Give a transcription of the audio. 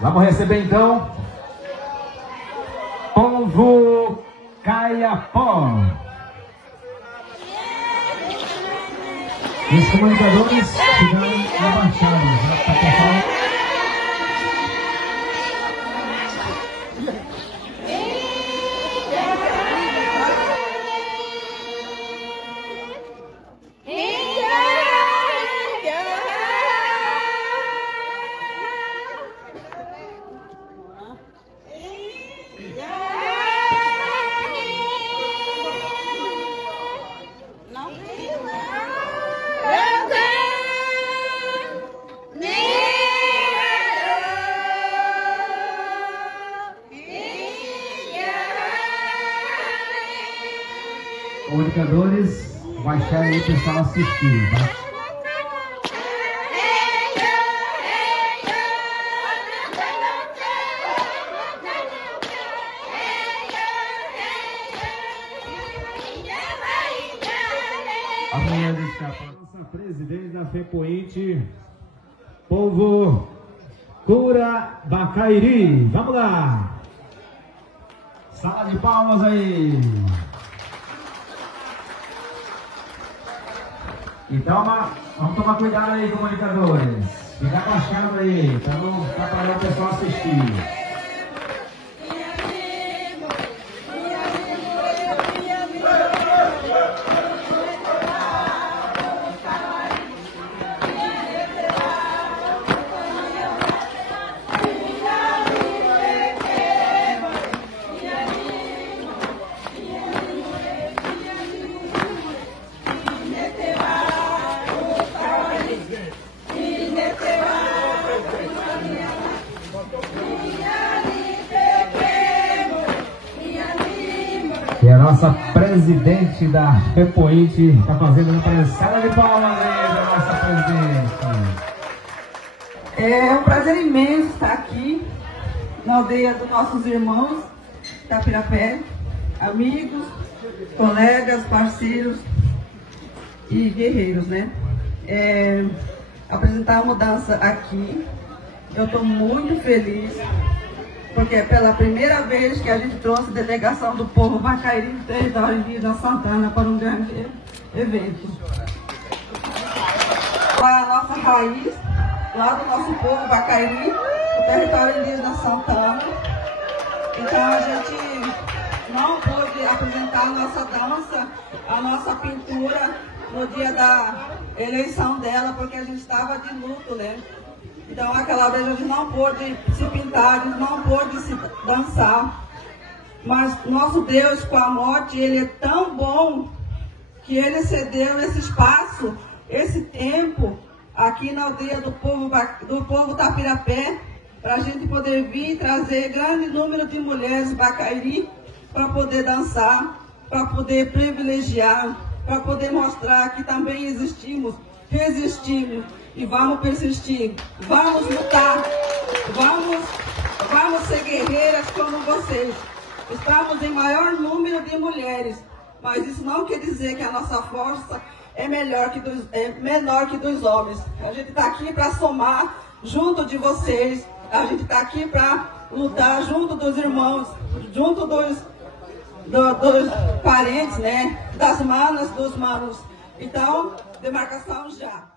Vamos receber então Povo Caiapó. Os comunicadores ficaram abaixados. Comunicadores, baixar aí o pessoal assistir, tá? Amanhã a gente nossa presidente da FEPOINTE, Povo Curabacairi. Vamos lá! Sala de palmas aí! Então, vamos tomar cuidado aí, comunicadores. Fica abaixando aí, para não atrapalhar o pessoal assistir. E a nossa presidente da FEPOINTE está fazendo uma sala de palmas aí da nossa presidente. É um prazer imenso estar aqui na aldeia dos nossos irmãos Tapirapé, amigos, colegas, parceiros e guerreiros, né? Apresentar a mudança aqui. Eu estou muito feliz, porque é pela primeira vez que a gente trouxe delegação do povo Bacairi do território indígena Santana para um grande evento. A nossa raiz, lá do nosso povo Bacairi, o território indígena Santana. Então a gente não pôde apresentar a nossa dança, a nossa pintura no dia da eleição dela, porque a gente estava de luto, né? Então aquela vez a gente não pôde se pintar, a gente não pôde se dançar. Mas nosso Deus, com a morte, Ele é tão bom que Ele cedeu esse espaço, esse tempo, aqui na aldeia do povo Tapirapé, para a gente poder vir e trazer grande número de mulheres Bacairi para poder dançar, para poder privilegiar, para poder mostrar que também existimos, resistimos e vamos persistir, vamos lutar, vamos ser guerreiras como vocês. Estamos em maior número de mulheres, mas isso não quer dizer que a nossa força é menor que dos homens. A gente está aqui para somar junto de vocês. a gente está aqui para lutar junto dos irmãos, junto dos parentes, né? Das manas, dos manos. Então, demarcação já.